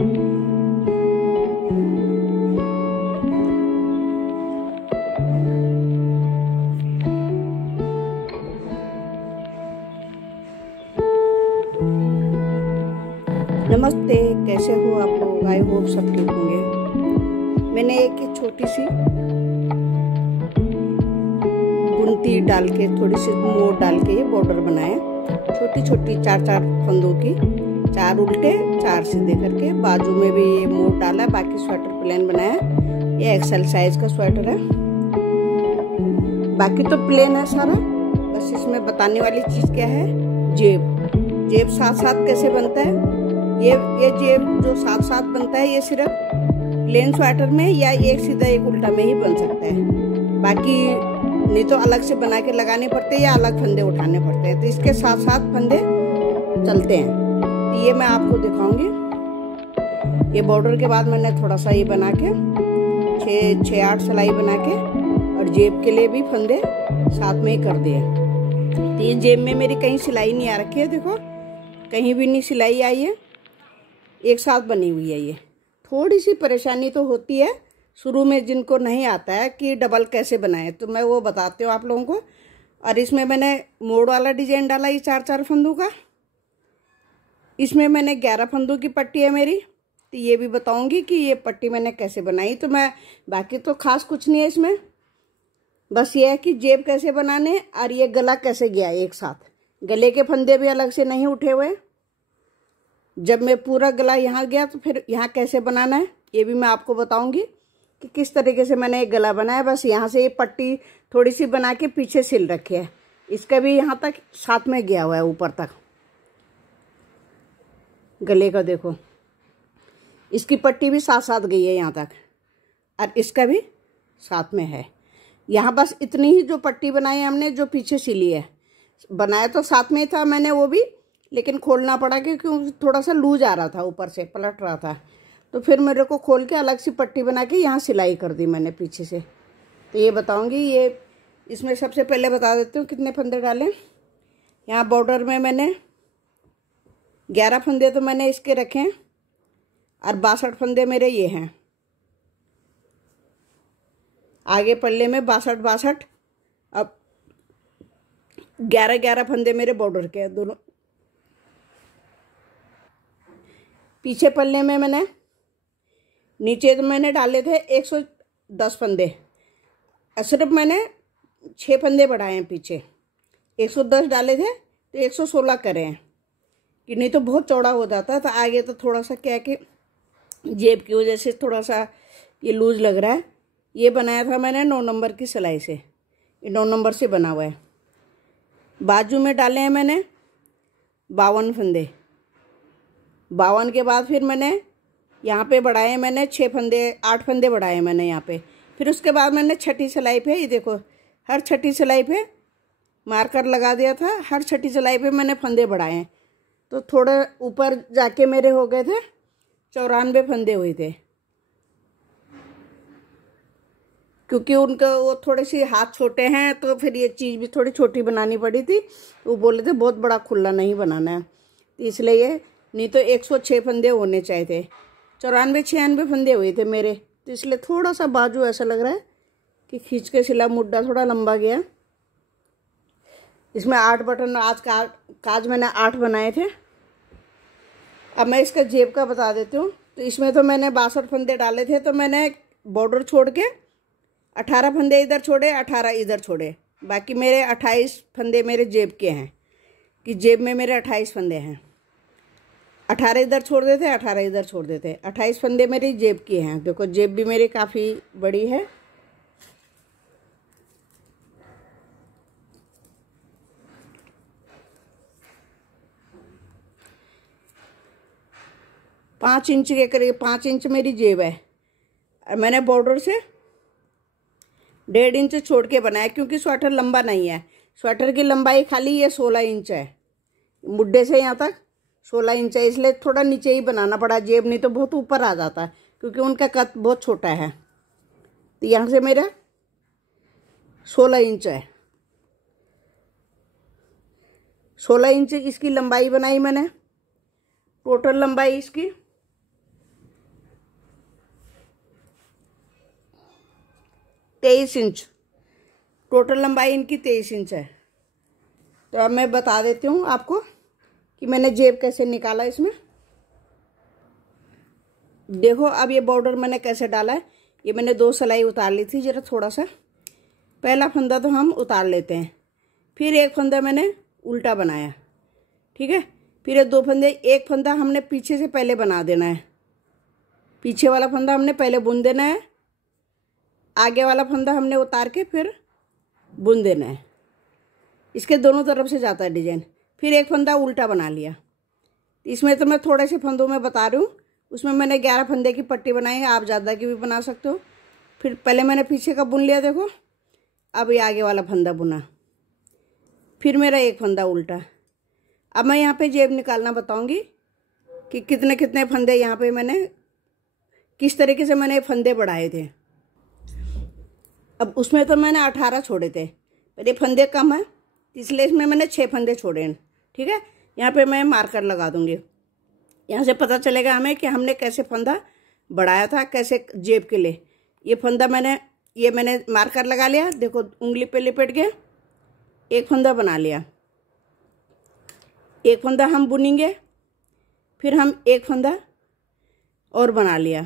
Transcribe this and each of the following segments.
नमस्ते, कैसे हो आप लोग? आई होप सब ठीक होंगे। मैंने एक छोटी सी बुनती डाल के, थोड़ी सी मोड़ डाल के ये बॉर्डर बनाया। छोटी छोटी 4-4 फंदों की, 4 उल्टे 4 सीधे करके। बाजू में भी ये मोड़ डाला। बाकी स्वेटर प्लेन बनाया। ये एक्सेल साइज का स्वेटर है। बाकी तो प्लेन है सारा। बस इसमें बताने वाली चीज क्या है, जेब साथ साथ कैसे बनता है। ये जेब जो साथ साथ बनता है, ये सिर्फ प्लेन स्वेटर में या एक सीधा एक उल्टा में ही बन सकता है। बाकी नहीं तो अलग से बना के लगाने पड़ते हैं या अलग फंदे उठाने पड़ते हैं। तो इसके साथ साथ फंदे चलते हैं। तो ये मैं आपको दिखाऊंगी। ये बॉर्डर के बाद मैंने थोड़ा सा ये बना के 6-8 सिलाई बना के, और जेब के लिए भी फंदे साथ में ही कर दिए। तो ये जेब में मेरी कहीं सिलाई नहीं आ रखी है, देखो कहीं भी नहीं सिलाई आई है, एक साथ बनी हुई है। ये थोड़ी सी परेशानी तो होती है शुरू में, जिनको नहीं आता है कि डबल कैसे बनाए, तो मैं वो बताती हूँ आप लोगों को। और इसमें मैंने मोड़ वाला डिजाइन डाला, ये 4-4 फंदों का। इसमें मैंने 11 फंदों की पट्टी है मेरी। तो ये भी बताऊंगी कि ये पट्टी मैंने कैसे बनाई। तो मैं बाकी तो खास कुछ नहीं है इसमें, बस ये है कि जेब कैसे बनाने और ये गला कैसे गया एक साथ। गले के फंदे भी अलग से नहीं उठे हुए। जब मैं पूरा गला यहाँ गया तो फिर यहाँ कैसे बनाना है ये भी मैं आपको बताऊंगी कि किस तरीके से मैंने एक गला बनाया। बस यहाँ से ये पट्टी थोड़ी सी बना के पीछे सिल रखी है। इसका भी यहाँ तक साथ में गया हुआ है, ऊपर तक गले का देखो। इसकी पट्टी भी साथ साथ गई है यहाँ तक, और इसका भी साथ में है। यहाँ बस इतनी ही जो पट्टी बनाई है हमने, जो पीछे सिली है। बनाया तो साथ में था मैंने वो भी, लेकिन खोलना पड़ा क्योंकि थोड़ा सा लूज आ रहा था, ऊपर से पलट रहा था। तो फिर मेरे को खोल के अलग सी पट्टी बना के यहाँ सिलाई कर दी मैंने पीछे से। तो ये बताऊंगी। ये इसमें सबसे पहले बता देती हूँ कितने फंदे डालें। यहाँ बॉर्डर में मैंने 11 फंदे तो मैंने इसके रखे हैं, और 62 फंदे मेरे ये हैं। आगे पल्ले में 62। अब 11 फंदे मेरे बॉर्डर के हैं दोनों। पीछे पल्ले में मैंने नीचे तो मैंने डाले थे 110 फंदे। सिर्फ मैंने 6 फंदे बढ़ाए हैं पीछे। 110 डाले थे तो 116 करे हैं, कि नहीं तो बहुत चौड़ा हो जाता। तो आगे तो थोड़ा सा क्या कि जेब की वजह से थोड़ा सा ये लूज लग रहा है। ये बनाया था मैंने 9 नंबर की सिलाई से। ये 9 नंबर से बना हुआ है। बाजू में डाले हैं मैंने 52 फंदे। 52 के बाद फिर मैंने यहाँ पे बढ़ाए, मैंने 8 फंदे बढ़ाए मैंने यहाँ पे। फिर उसके बाद मैंने छठी सिलाई पे, ये देखो हर छठी सिलाई पे मार्कर लगा दिया था। हर छठी सिलाई पे मैंने फंदे बढ़ाए हैं। तो थोड़ा ऊपर जाके मेरे हो गए थे 94 फंदे हुए थे, क्योंकि उनका वो थोड़े से हाथ छोटे हैं, तो फिर ये चीज़ भी थोड़ी छोटी बनानी पड़ी थी। वो बोले थे बहुत बड़ा खुला नहीं बनाना है, तो इसलिए ये, नहीं तो 106 फंदे होने चाहिए थे। 94-96 फंदे हुए थे मेरे। तो इसलिए थोड़ा सा बाजू ऐसा लग रहा है कि खींच के सिला, मुड्डा थोड़ा लंबा गया। इसमें 8 बटन, आज काज मैंने 8 बनाए थे। अब मैं इसका जेब का बता देती हूँ। तो इसमें तो मैंने 62 फंदे डाले थे। तो मैंने बॉर्डर छोड़ के 18 फंदे इधर छोड़े, 18 इधर छोड़े। बाकी मेरे 28 फंदे मेरे जेब के हैं, कि जेब में मेरे 28 फंदे हैं। 18 इधर छोड़ देते, 18 इधर छोड़ देते। 28 फंदे मेरी जेब के हैं। देखो जेब भी मेरी काफ़ी बड़ी है। पाँच इंच के करीब, 5 इंच मेरी जेब है। और मैंने बॉर्डर से 1.5 इंच छोड़ के बनाया, क्योंकि स्वेटर लंबा नहीं है। स्वेटर की लंबाई खाली ये 16 इंच है, मुड्ढे से यहाँ तक 16 इंच है। इसलिए थोड़ा नीचे ही बनाना पड़ा जेब, नहीं तो बहुत ऊपर आ जाता है, क्योंकि उनका कद बहुत छोटा है। तो यहाँ से मेरा 16 इंच है। 16 इंच इसकी लंबाई बनाई मैंने। टोटल लंबाई इसकी 23 इंच, टोटल लंबाई इनकी 23 इंच है। तो अब मैं बता देती हूँ आपको कि मैंने जेब कैसे निकाला इसमें। देखो अब ये बॉर्डर मैंने कैसे डाला है। ये मैंने 2 सिलाई उतार ली थी, जरा थोड़ा सा पहला फंदा तो हम उतार लेते हैं, फिर एक फंदा मैंने उल्टा बनाया, ठीक है। फिर ये 2 फंदे, एक फंदा हमने पीछे से पहले बना देना है, पीछे वाला फंदा हमने पहले बुन देना है, आगे वाला फंदा हमने उतार के फिर बुन देना है। इसके दोनों तरफ से जाता है डिजाइन। फिर एक फंदा उल्टा बना लिया। इसमें तो मैं थोड़े से फंदों में बता रही हूँ, उसमें मैंने 11 फंदे की पट्टी बनाई है, आप ज़्यादा की भी बना सकते हो। फिर पहले मैंने पीछे का बुन लिया, देखो अब ये आगे वाला फंदा बुना, फिर मेरा एक फंदा उल्टा। अब मैं यहाँ पे जेब निकालना बताऊँगी कि कितने कितने फंदे यहाँ पे मैंने, किस तरीके से मैंने फंदे बढ़ाए थे। अब उसमें तो मैंने 18 छोड़े थे, पर ये फंदे कम है इसलिए इसमें मैंने 6 फंदे छोड़े हैं, ठीक है। यहाँ पे मैं मार्कर लगा दूँगी, यहाँ से पता चलेगा हमें कि हमने कैसे फंदा बढ़ाया था, कैसे जेब के लिए। ये फंदा मैंने मार्कर लगा लिया, देखो उंगली पे लिपट के एक फंदा बना लिया। एक फंदा हम बुनेंगे, फिर हम एक फंदा और बना लिया।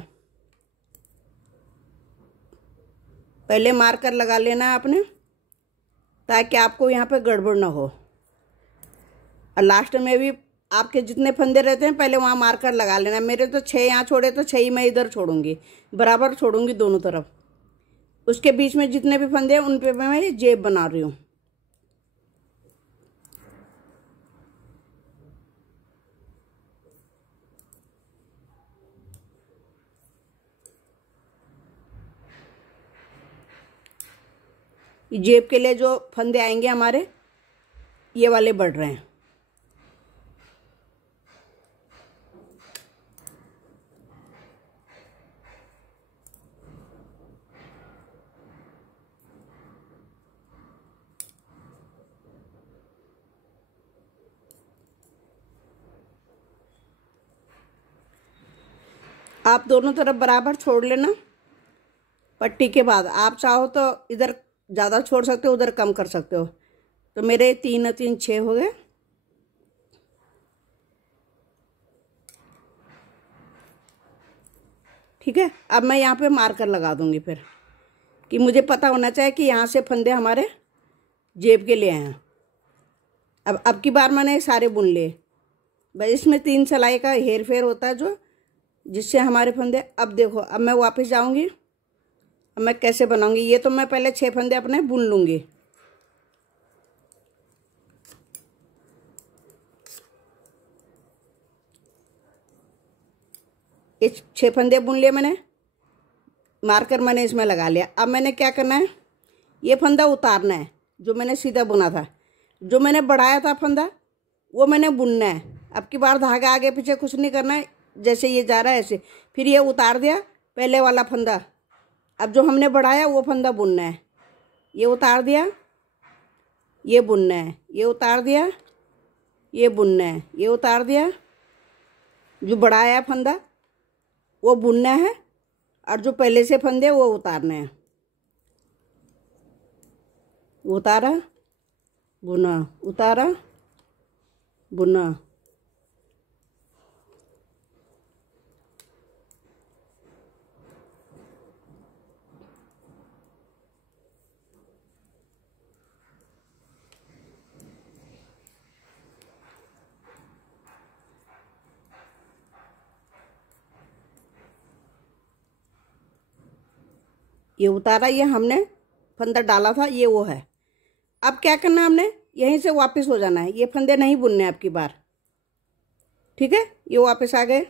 पहले मार्कर लगा लेना है आपने, ताकि आपको यहाँ पे गड़बड़ ना हो। और लास्ट में भी आपके जितने फंदे रहते हैं पहले वहाँ मार्कर लगा लेना। मेरे तो 6 यहाँ छोड़े, तो 6 ही मैं इधर छोड़ूंगी, बराबर छोड़ूंगी दोनों तरफ। उसके बीच में जितने भी फंदे हैं उन पे मैं जेब बना रही हूँ। जेब के लिए जो फंदे आएंगे हमारे, ये वाले बढ़ रहे हैं। आप दोनों तरफ बराबर छोड़ लेना। पट्टी के बाद आप चाहो तो इधर ज़्यादा छोड़ सकते हो, उधर कम कर सकते हो। तो मेरे 3 और 3 6 हो गए। ठीक है, अब मैं यहाँ पे मार्कर लगा दूंगी फिर, कि मुझे पता होना चाहिए कि यहाँ से फंदे हमारे जेब के लिए हैं। अब की बार मैंने सारे बुन लिए। बस इसमें 3 सिलाई का हेर फेर होता है जो, जिससे हमारे फंदे। अब देखो, अब मैं वापस जाऊंगी, अब मैं कैसे बनाऊंगी। ये तो मैं पहले 6 फंदे अपने बुन लूंगी। ये 6 फंदे बुन लिए मैंने, मार्कर मैंने इसमें लगा लिया। अब मैंने क्या करना है, ये फंदा उतारना है जो मैंने सीधा बुना था। जो मैंने बढ़ाया था फंदा वो मैंने बुनना है। अब की बार धागा आगे पीछे कुछ नहीं करना है, जैसे ये जा रहा है ऐसे। फिर ये उतार दिया पहले वाला फंदा। अब जो हमने बढ़ाया वो फंदा बुनना है। ये उतार दिया, ये बुनना है, ये उतार दिया, ये बुनना है, ये उतार दिया। जो बढ़ाया फंदा वो बुनना है, और जो पहले से फंदे वो उतारना है। उतारा, बुना, उतारा, बुना। ये उतारा, ये हमने फंदा डाला था, ये वो है। अब क्या करना है, हमने यहीं से वापस हो जाना है। ये फंदे नहीं बुनने अब की बार, ठीक है। ये वापस आ गए।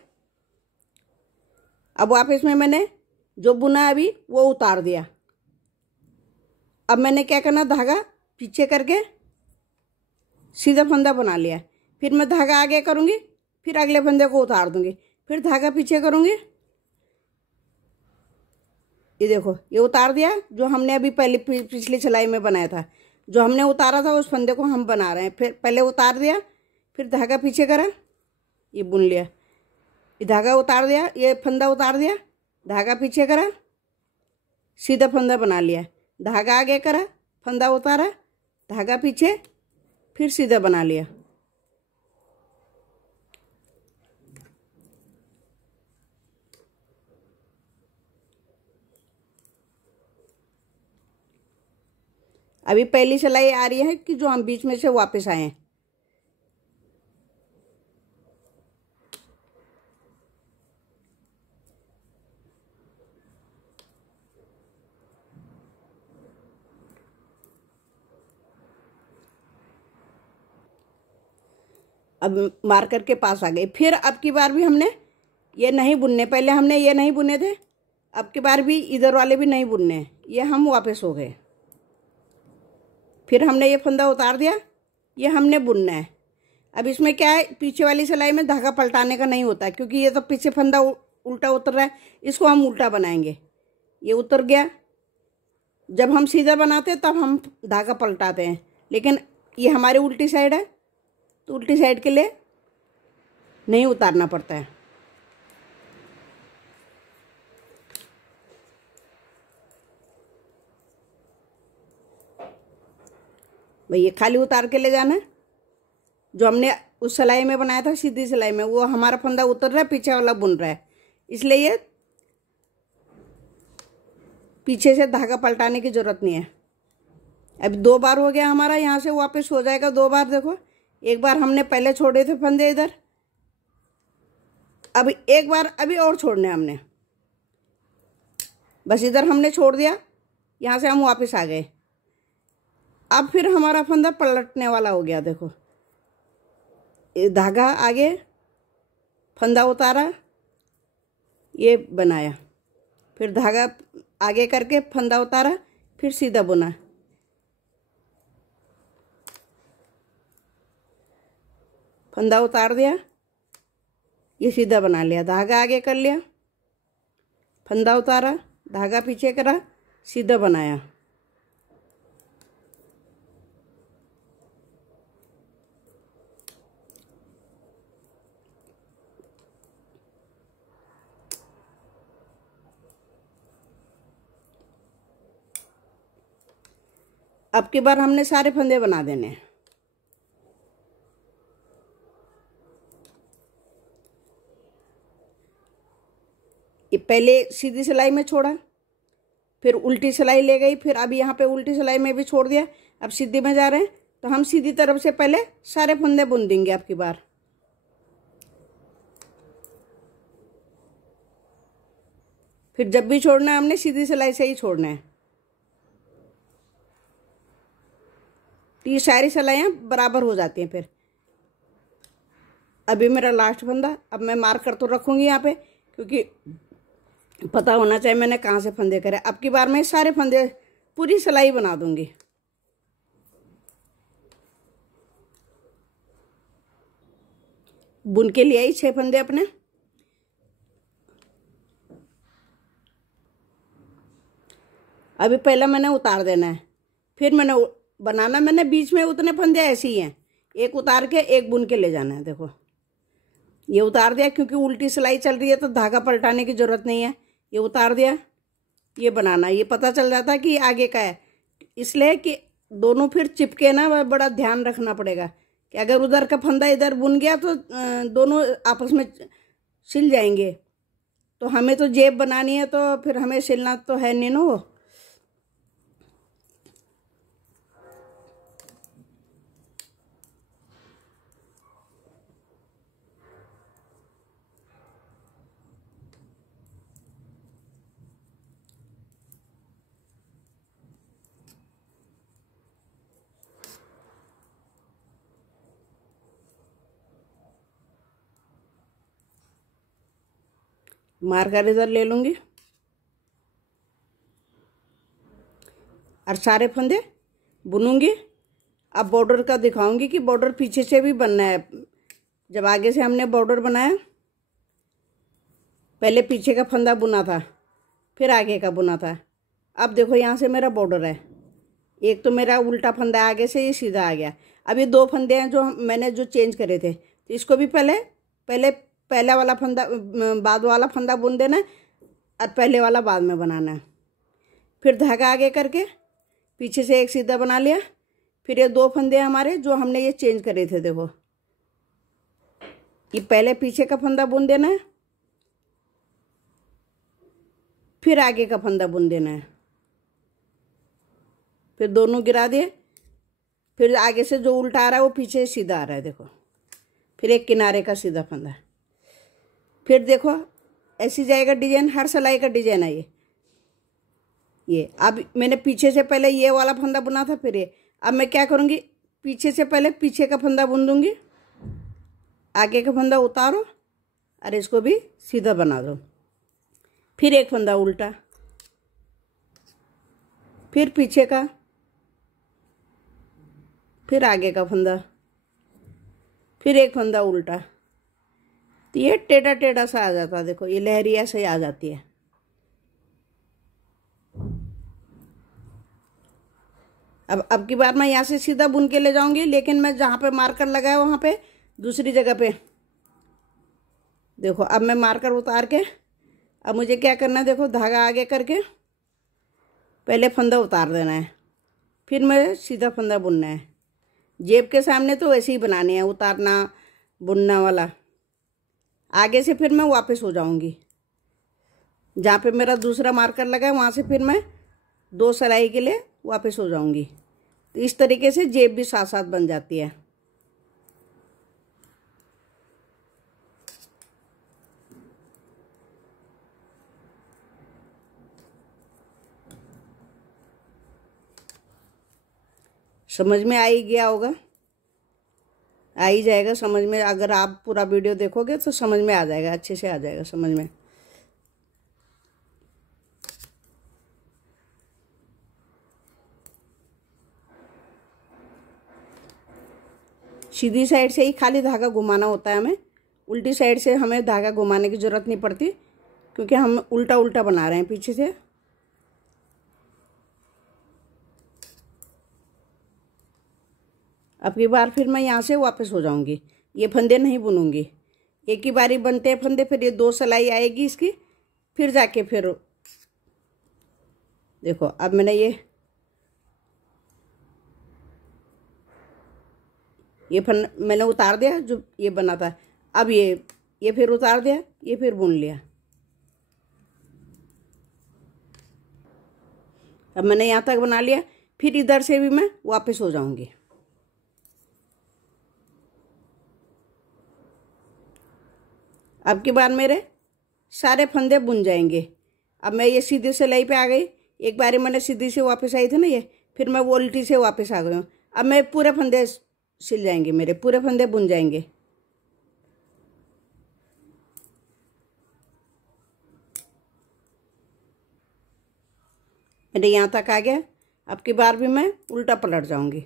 अब वापस में मैंने जो बुना अभी वो उतार दिया। अब मैंने क्या करना, धागा पीछे करके सीधा फंदा बना लिया। फिर मैं धागा आगे करूँगी, फिर अगले फंदे को उतार दूँगी, फिर धागा पीछे करूँगी। ये देखो, ये उतार दिया जो हमने अभी पहले पिछली सिलाई में बनाया था। जो हमने उतारा था उस फंदे को हम बना रहे हैं। फिर पहले उतार दिया, फिर धागा पीछे करा, ये बुन लिया। ये धागा उतार दिया, ये फंदा उतार दिया, धागा पीछे करा, सीधा फंदा बना लिया। धागा आगे करा, फंदा उतारा, धागा पीछे, फिर सीधा बना लिया। अभी पहली सिलाई आ रही है कि जो हम बीच में से वापस आए हैं। अब मार्कर के पास आ गए। फिर अब की बार भी हमने ये नहीं बुनने, पहले हमने ये नहीं बुने थे, अब की बार भी इधर वाले भी नहीं बुनने हैं, ये हम वापस हो गए। फिर हमने ये फंदा उतार दिया, ये हमने बुनना है। अब इसमें क्या है, पीछे वाली सिलाई में धागा पलटाने का नहीं होता, क्योंकि ये तो पीछे फंदा उल्टा उतर रहा है, इसको हम उल्टा बनाएंगे। ये उतर गया, जब हम सीधा बनाते हैं तब हम धागा पलटाते हैं, लेकिन ये हमारी उल्टी साइड है तो उल्टी साइड के लिए नहीं उतारना पड़ता है। भाई ये खाली उतार के ले जाना है। जो हमने उस सिलाई में बनाया था सीधी सिलाई में, वो हमारा फंदा उतर रहा है, पीछे वाला बुन रहा है, इसलिए ये पीछे से धागा पलटाने की जरूरत नहीं है। अब 2 बार हो गया हमारा, यहाँ से वापस हो जाएगा 2 बार। देखो, एक बार हमने पहले छोड़े थे फंदे इधर, अब एक बार अभी और छोड़ने हमने, बस इधर हमने छोड़ दिया, यहाँ से हम वापस आ गए। अब फिर हमारा फंदा पलटने वाला हो गया। देखो, धागा आगे, फंदा उतारा, ये बनाया, फिर धागा आगे करके फंदा उतारा, फिर सीधा बुना, फंदा उतार दिया, ये सीधा बना लिया, धागा आगे कर लिया, फंदा उतारा, धागा पीछे करा, सीधा बनाया। अब की बार हमने सारे फंदे बना देने हैं। ये पहले सीधी सिलाई में छोड़ा, फिर उल्टी सिलाई ले गई, फिर अब यहाँ पे उल्टी सिलाई में भी छोड़ दिया, अब सीधी में जा रहे हैं, तो हम सीधी तरफ से पहले सारे फंदे बुन देंगे अब की बार। फिर जब भी छोड़ना है हमने सीधी सिलाई से ही छोड़ना है। ये सारी सिलाइयाँ बराबर हो जाती हैं। फिर अभी मेरा लास्ट फंदा, अब मैं मार्कर तो रखूँगी यहाँ पे, क्योंकि पता होना चाहिए मैंने कहाँ से फंदे करे। अब की बार मैं सारे फंदे पूरी सिलाई बना दूंगी। बुन के लिए आई 6 फंदे अपने। अभी पहला मैंने उतार देना है, फिर मैंने बनाना, मैंने बीच में उतने फंदे ऐसे ही हैं, एक उतार के एक बुन के ले जाना है। देखो, ये उतार दिया, क्योंकि उल्टी सिलाई चल रही है तो धागा पलटाने की जरूरत नहीं है। ये उतार दिया, ये बनाना, ये पता चल जाता है कि आगे का है, इसलिए कि दोनों फिर चिपके ना, बड़ा ध्यान रखना पड़ेगा कि अगर उधर का फंदा इधर बुन गया तो दोनों आपस में सिल जाएंगे। तो हमें तो जेब बनानी है, तो फिर हमें सिलना तो है नहीं ना वो। मार्कर इधर ले लूँगी और सारे फंदे बुनूंगी। अब बॉर्डर का दिखाऊंगी कि बॉर्डर पीछे से भी बनना है। जब आगे से हमने बॉर्डर बनाया, पहले पीछे का फंदा बुना था, फिर आगे का बुना था। अब देखो, यहाँ से मेरा बॉर्डर है, एक तो मेरा उल्टा फंदा आगे से, ये सीधा आ गया। अब ये 2 फंदे हैं जो मैंने जो चेंज करे थे, तो इसको भी पहला वाला फंदा, बाद वाला फंदा बुन देना है और पहले वाला बाद में बनाना है। फिर धागा आगे करके पीछे से एक सीधा बना लिया। फिर ये 2 फंदे हमारे जो हमने ये चेंज करे थे, देखो ये पहले पीछे का फंदा बुन देना है, फिर आगे का फंदा बुन देना है, फिर दोनों गिरा दिए। फिर आगे से जो उल्टा आ रहा है वो पीछे सीधा आ रहा है, देखो। फिर एक किनारे का सीधा फंदा। फिर देखो ऐसी जाएगा डिजाइन, हर सिलाई का डिजाइन है ये। अब मैंने पीछे से पहले ये वाला फंदा बुना था, फिर ये। अब मैं क्या करूँगी, पीछे से पहले पीछे का फंदा बुन दूंगी, आगे का फंदा उतारो और इसको भी सीधा बना दो। फिर एक फंदा उल्टा, फिर पीछे का, फिर आगे का फंदा, फिर एक फंदा उल्टा। तो ये टेढ़ा टेढ़ा सा आ जाता है, देखो ये लहरी ऐसे आ जाती है। अब की बार मैं यहाँ से सीधा बुन के ले जाऊंगी, लेकिन मैं जहाँ पे मार्कर लगाया वहाँ पे दूसरी जगह पे, देखो अब मैं मार्कर उतार के, अब मुझे क्या करना है, देखो धागा आगे करके पहले फंदा उतार देना है, फिर मैं सीधा फंदा बुनना है। जेब के सामने तो वैसे ही बनाने हैं, उतारना बुनना वाला। आगे से फिर मैं वापस हो जाऊंगी, जहाँ पे मेरा दूसरा मार्कर लगा है वहाँ से फिर मैं 2 सिलाई के लिए वापस हो जाऊंगी। तो इस तरीके से जेब भी साथ साथ बन जाती है। समझ में आ ही गया होगा, आ ही जाएगा समझ में। अगर आप पूरा वीडियो देखोगे तो समझ में आ जाएगा, अच्छे से आ जाएगा समझ में। सीधी साइड से ही खाली धागा घुमाना होता है हमें, उल्टी साइड से हमें धागा घुमाने की ज़रूरत नहीं पड़ती, क्योंकि हम उल्टा उल्टा बना रहे हैं पीछे से। अब की बार फिर मैं यहाँ से वापस हो जाऊंगी, ये फंदे नहीं बुनूंगी। एक ही बारी बनते हैं फंदे, फिर ये 2 सिलाई आएगी इसकी, फिर जाके फिर देखो अब मैंने ये मैंने उतार दिया जो ये बना था। अब ये फिर उतार दिया, ये फिर बुन लिया। अब मैंने यहाँ तक बना लिया, फिर इधर से भी मैं वापस हो जाऊंगी। अब की बार मेरे सारे फंदे बुन जाएंगे। अब मैं ये सीधी सिलाई पे आ गई, एक बारी मैंने सीधी से वापस आई थी ना ये, फिर मैं वो उल्टी से वापस आ गई हूँ। अब मैं पूरे फंदे सिल जाएंगे, मेरे पूरे फंदे बुन जाएंगे। मेरे यहाँ तक आ गया। अब की बार भी मैं उल्टा पलट जाऊंगी,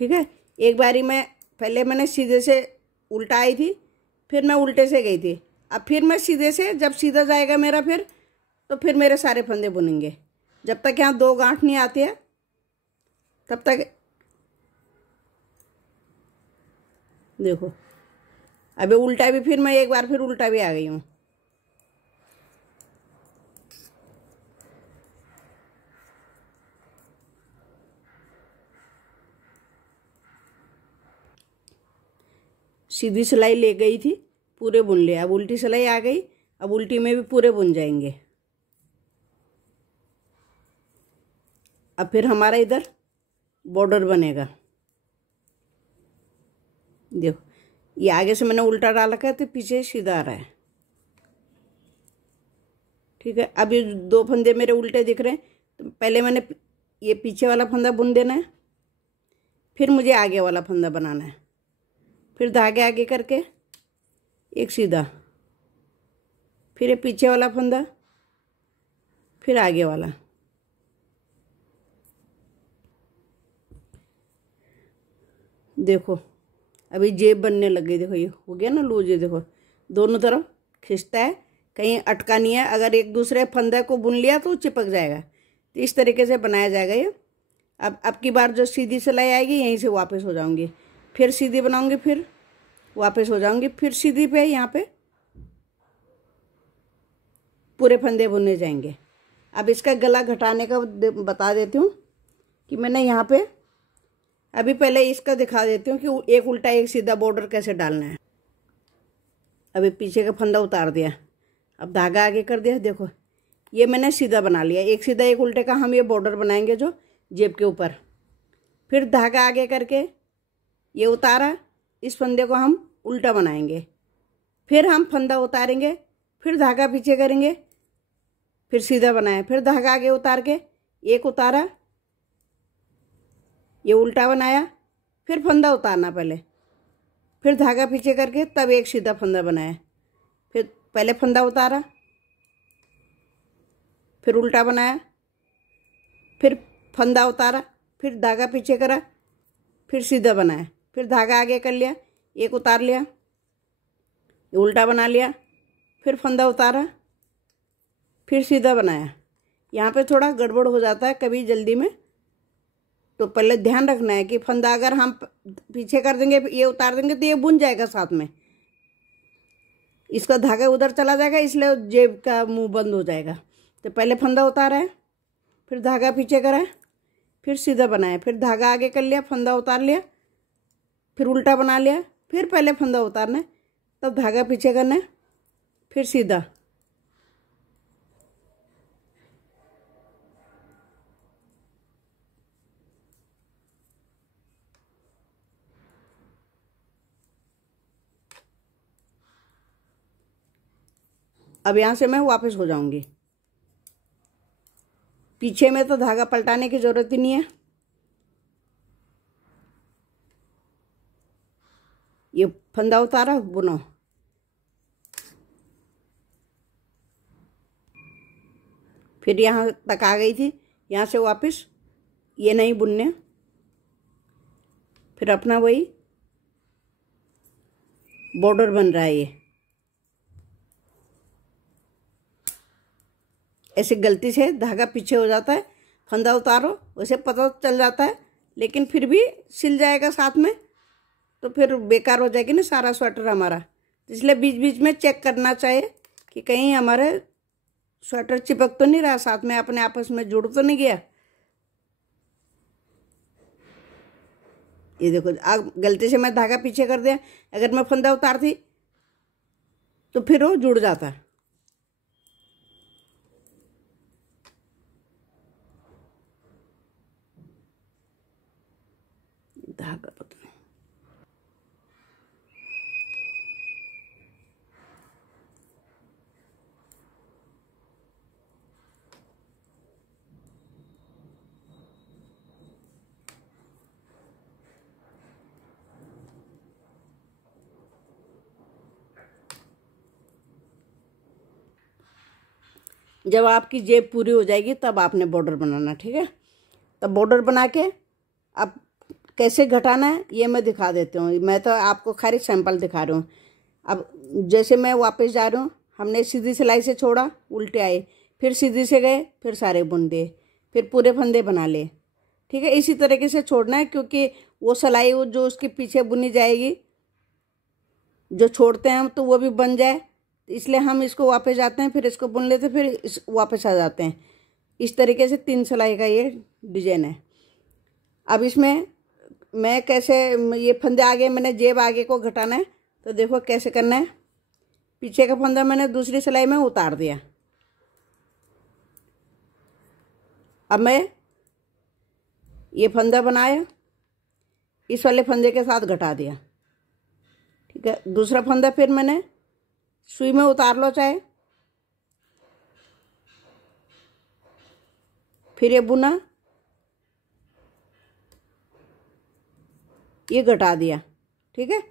ठीक है। एक बारी पहले मैंने सीधे से उल्टा आई थी, फिर मैं उल्टे से गई थी। अब फिर मैं सीधे से, जब सीधा जाएगा मेरा फिर मेरे सारे फंदे बुनेंगे। जब तक यहाँ 2 गांठ नहीं आती है तब तक। देखो अभी उल्टा भी, फिर मैं एक बार फिर उल्टा भी आ गई हूँ। सीधी सिलाई ले गई थी, पूरे बुन लिया। अब उल्टी सिलाई आ गई, अब उल्टी में भी पूरे बुन जाएंगे। अब फिर हमारा इधर बॉर्डर बनेगा। देखो ये आगे से मैंने उल्टा डाल रखा है तो पीछे सीधा आ रहा है, ठीक है। अब ये 2 फंदे मेरे उल्टे दिख रहे हैं, तो पहले मैंने ये पीछे वाला फंदा बुन देना है, फिर मुझे आगे वाला फंदा बनाना है। फिर धागे आगे करके एक सीधा, फिर ये पीछे वाला फंदा, फिर आगे वाला। देखो अभी जेब बनने लग गई। देखो ये हो गया ना लूज, ये देखो दोनों तरफ खिंचता है, कहीं अटका नहीं है। अगर एक दूसरे फंदे को बुन लिया तो चिपक जाएगा। तो इस तरीके से बनाया जाएगा ये। अब की बार जो सीधी सिलाई आएगी यहीं से वापस हो जाऊंगी, फिर सीधी बनाऊंगी, फिर वापस हो जाऊंगी, फिर सीधी पे यहाँ पे पूरे फंदे बुने जाएंगे। अब इसका गला घटाने का बता देती हूँ। कि मैंने यहाँ पे अभी पहले इसका दिखा देती हूँ कि एक उल्टा एक सीधा बॉर्डर कैसे डालना है। अभी पीछे का फंदा उतार दिया, अब धागा आगे कर दिया। देखो ये मैंने सीधा बना लिया, एक सीधा एक उल्टे का हम ये बॉर्डर बनाएंगे जो जेब के ऊपर। फिर धागा आगे करके ये उतारा, इस फंदे को हम उल्टा बनाएंगे। फिर हम फंदा उतारेंगे, फिर धागा पीछे करेंगे, फिर सीधा बनाया, फिर धागा आगे उतार के एक उतारा, ये उल्टा बनाया, फिर फंदा उतारना पहले, फिर धागा पीछे करके तब एक सीधा फंदा बनाया। फिर पहले फंदा उतारा, फिर उल्टा बनाया, फिर फंदा उतारा, फिर धागा पीछे करा, फिर सीधा बनाया, फिर धागा आगे कर लिया, एक उतार लिया, उल्टा बना लिया, फिर फंदा उतारा, फिर सीधा बनाया। यहाँ पे थोड़ा गड़बड़ हो जाता है कभी जल्दी में, तो पहले ध्यान रखना है कि फंदा अगर हम पीछे कर देंगे, ये उतार देंगे तो ये बुन जाएगा साथ में, इसका धागा उधर चला जाएगा, इसलिए जेब का मुंह बंद हो जाएगा। तो पहले फंदा उतारा है, फिर धागा पीछे करा है, फिर सीधा बनाया, फिर धागा आगे कर लिया, फंदा उतार लिया, फिर उल्टा बना लिया, फिर पहले फंदा उतारना है, तब धागा पीछे करना है, फिर सीधा। अब यहाँ से मैं वापस हो जाऊंगी। पीछे में तो धागा पलटाने की जरूरत ही नहीं है। ये फंदा उतारा, बुनो, फिर यहाँ तक आ गई थी, यहाँ से वापस ये नहीं बुनने, फिर अपना वही बॉर्डर बन रहा है। ये ऐसे गलती से धागा पीछे हो जाता है, फंदा उतारो, वैसे पता चल जाता है, लेकिन फिर भी सिल जाएगा साथ में, तो फिर बेकार हो जाएगी ना सारा स्वेटर हमारा। इसलिए बीच बीच में चेक करना चाहिए कि कहीं हमारे स्वेटर चिपक तो नहीं रहा, साथ में अपने आपस में जुड़ तो नहीं गया। ये देखो गलती से मैं धागा पीछे कर दिया, अगर मैं फंदा उतारती तो फिर वो जुड़ जाता। धागा पता नहीं, जब आपकी जेब पूरी हो जाएगी तब आपने बॉर्डर बनाना, ठीक है। तब बॉर्डर बना के अब कैसे घटाना है ये मैं दिखा देती हूँ। मैं तो आपको खाली सैंपल दिखा रही हूँ। अब जैसे मैं वापस जा रही हूँ, हमने सीधी सिलाई से छोड़ा, उल्टे आए, फिर सीधी से गए, फिर सारे बुन दिए, फिर पूरे फंदे बना लिए, ठीक है। इसी तरीके से छोड़ना है, क्योंकि वो सिलाई वो जो उसके पीछे बुनी जाएगी, जो छोड़ते हैं हम तो वो भी बन जाए, इसलिए हम इसको वापस जाते हैं, फिर इसको बुन लेते हैं, फिर वापस आ जाते हैं। इस तरीके से 3 सिलाई का ये डिजाइन है। अब इसमें मैं कैसे, ये फंदे आगे मैंने जेब आगे को घटाना है, तो देखो कैसे करना है। पीछे का फंदा मैंने दूसरी सिलाई में उतार दिया। अब मैं ये फंदा बनाया, इस वाले फंदे के साथ घटा दिया, ठीक है। दूसरा फंदा फिर मैंने सुई में उतार लो चाहे, फिर ये बुना, ये घटा दिया, ठीक है।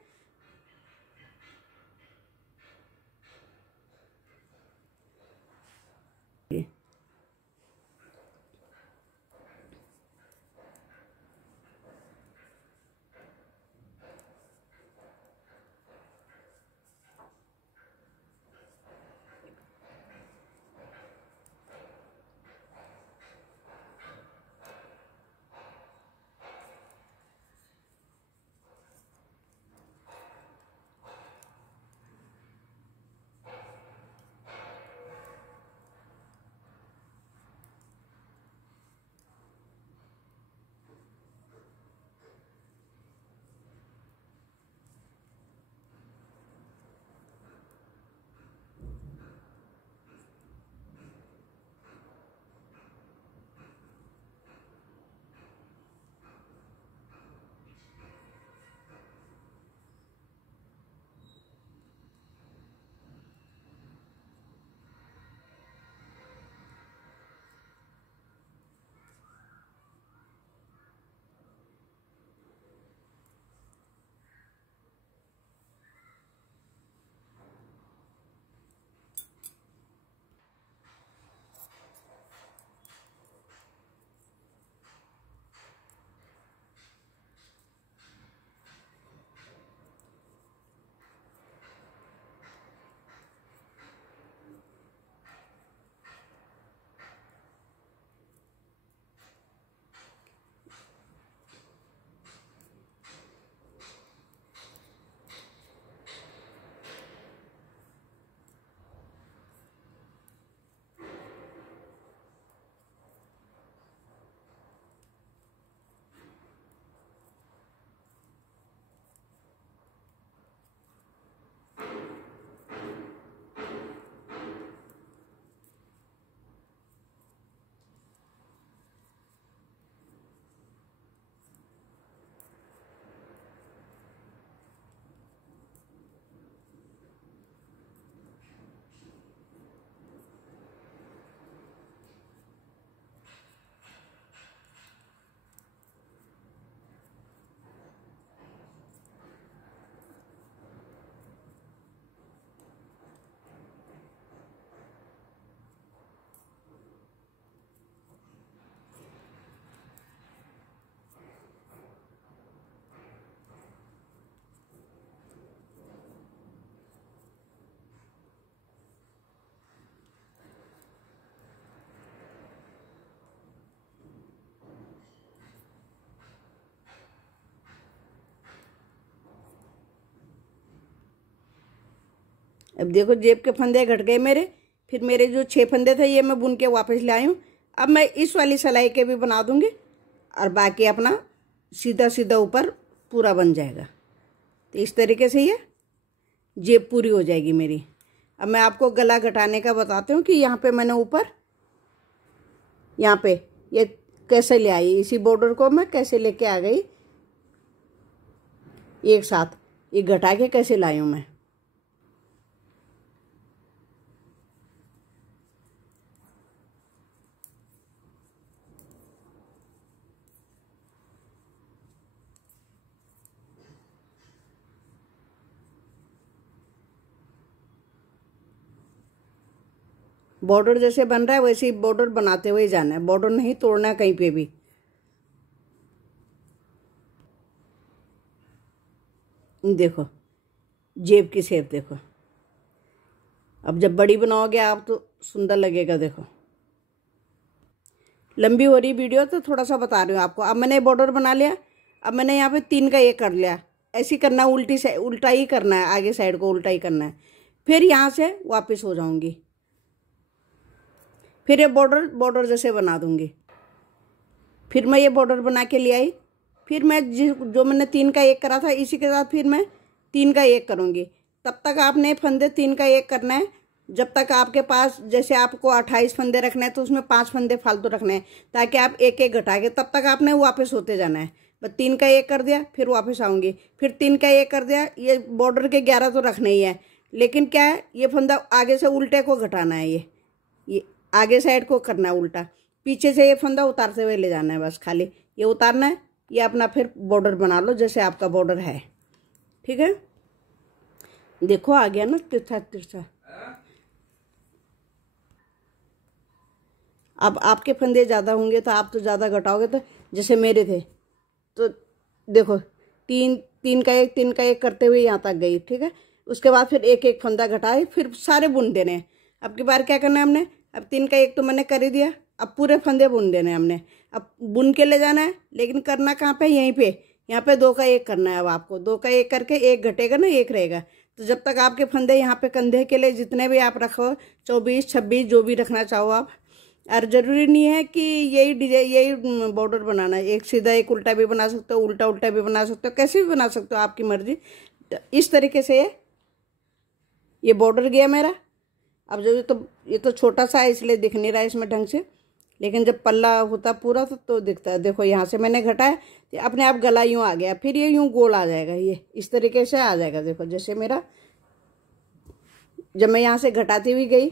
अब देखो जेब के फंदे घट गए मेरे। फिर मेरे जो 6 फंदे थे ये मैं बुन के वापस ले आई हूँ। अब मैं इस वाली सिलाई के भी बना दूँगी और बाकी अपना सीधा सीधा ऊपर पूरा बन जाएगा। तो इस तरीके से ये जेब पूरी हो जाएगी मेरी। अब मैं आपको गला घटाने का बताती हूँ कि यहाँ पे मैंने ऊपर यहाँ पे ये कैसे ले आई, इसी बॉर्डर को मैं कैसे लेके आ गई एक साथ, ये घटा के कैसे लाई हूँ मैं। बॉर्डर जैसे बन रहा है वैसे ही बॉर्डर बनाते हुए जाना है, बॉर्डर नहीं तोड़ना है कहीं पे भी। देखो जेब की शेप देखो। अब जब बड़ी बनाओगे आप तो सुंदर लगेगा। देखो लंबी हो रही वीडियो तो थोड़ा सा बता रही हूँ आपको। अब मैंने बॉर्डर बना लिया। अब मैंने यहाँ पे 3 का 1 कर लिया। ऐसे ही करना है, उल्टी से उल्टा ही करना है, आगे साइड को उल्टा ही करना है। फिर यहाँ से वापस हो जाऊंगी, फिर ये बॉर्डर जैसे बना दूंगी। फिर मैं ये बॉर्डर बना के ले आई। फिर मैं जो मैंने 3 का 1 करा था इसी के साथ फिर मैं 3 का 1 करूँगी। तब तक आपने फंदे 3 का 1 करना है जब तक आपके पास, जैसे आपको 28 फंदे रखने हैं तो उसमें 5 फंदे फालतू रखने हैं ताकि आप एक एक घटा के, तब तक आपने वापस होते जाना है। बस 3 का 1 कर दिया, फिर वापस आऊँगी, फिर 3 का 1 कर दिया। ये बॉर्डर के 11 तो रखने ही है, लेकिन क्या है ये फंदा आगे से उल्टे को घटाना है। ये आगे साइड को करना है उल्टा, पीछे से ये फंदा उतारते हुए ले जाना है। बस खाली ये उतारना है, ये अपना फिर बॉर्डर बना लो जैसे आपका बॉर्डर है। ठीक है, देखो आ गया ना तिरछा तिरछा। अब आपके फंदे ज़्यादा होंगे तो आप तो ज़्यादा घटाओगे, तो जैसे मेरे थे तो देखो 3 का 1 3 का 1 करते हुए यहाँ तक गई। ठीक है, उसके बाद फिर एक एक फंदा घटाए, फिर सारे बुन देने हैं। अब की बार क्या करना है हमने, अब 3 का 1 तो मैंने कर ही दिया, अब पूरे फंदे बुन देने हैं हमने। अब बुन के ले जाना है, लेकिन करना कहाँ पे, यहीं पे, यहाँ पे 2 का 1 करना है। अब आपको 2 का 1 करके 1 घटेगा ना, 1 रहेगा। तो जब तक आपके फंदे यहाँ पे कंधे के लिए जितने भी आप रखो, 24 26 जो भी रखना चाहो आप, और ज़रूरी नहीं है कि यही डिजाइन यही बॉर्डर बनाना है। एक सीधा एक उल्टा भी बना सकते हो, उल्टा उल्टा भी बना सकते हो, कैसे भी बना सकते हो, आपकी मर्जी। तो इस तरीके से ये बॉर्डर गया मेरा। अब जब ये तो छोटा सा है इसलिए दिख नहीं रहा है इसमें ढंग से, लेकिन जब पल्ला होता पूरा तो दिखता है। देखो यहाँ से मैंने घटाया तो अपने आप गला यूँ आ गया, फिर ये यूँ गोल आ जाएगा, ये इस तरीके से आ जाएगा। देखो जैसे मेरा, जब मैं यहाँ से घटाती हुई गई,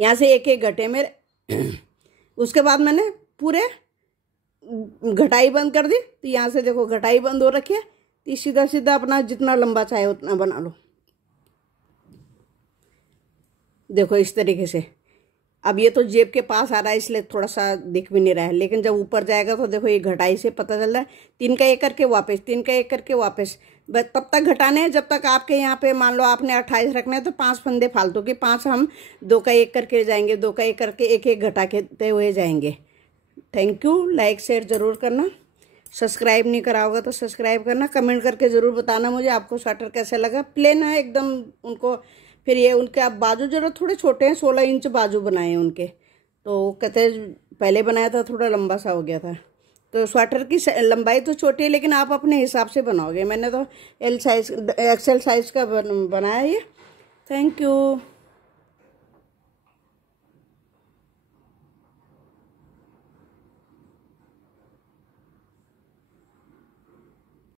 यहाँ से एक एक घटे मेरे उसके बाद मैंने पूरे घटाई बंद कर दी। तो यहाँ से देखो घटाई बंद हो रखी है, तो सीधा सीधा अपना जितना लंबा चाहे उतना बना लो। देखो इस तरीके से। अब ये तो जेब के पास आ रहा है इसलिए थोड़ा सा दिख भी नहीं रहा है, लेकिन जब ऊपर जाएगा तो देखो ये घटाई से पता चल रहा है। 3 का 1 करके वापस, 3 का 1 करके वापस। बस तब तक घटाने हैं जब तक आपके यहाँ पे मान लो आपने 28 रखने हैं तो 5 फंदे फालतू के, 5 हम 2 का 1 करके जाएंगे, 2 का 1 करके एक एक घटाते हुए जाएंगे। Thank you. लाइक शेयर ज़रूर करना, सब्सक्राइब नहीं करा होगा तो सब्सक्राइब करना, कमेंट करके ज़रूर बताना मुझे आपको स्वेटर कैसा लगा। प्लेन है एकदम उनको। फिर ये उनके आप बाजू जरा थोड़े छोटे हैं, 16 इंच बाजू बनाए हैं उनके, तो कहते पहले बनाया था थोड़ा लंबा सा हो गया था। तो स्वेटर की लंबाई तो छोटी है लेकिन आप अपने हिसाब से बनाओगे। मैंने तो एक्सेल साइज का बनाया ये। Thank you.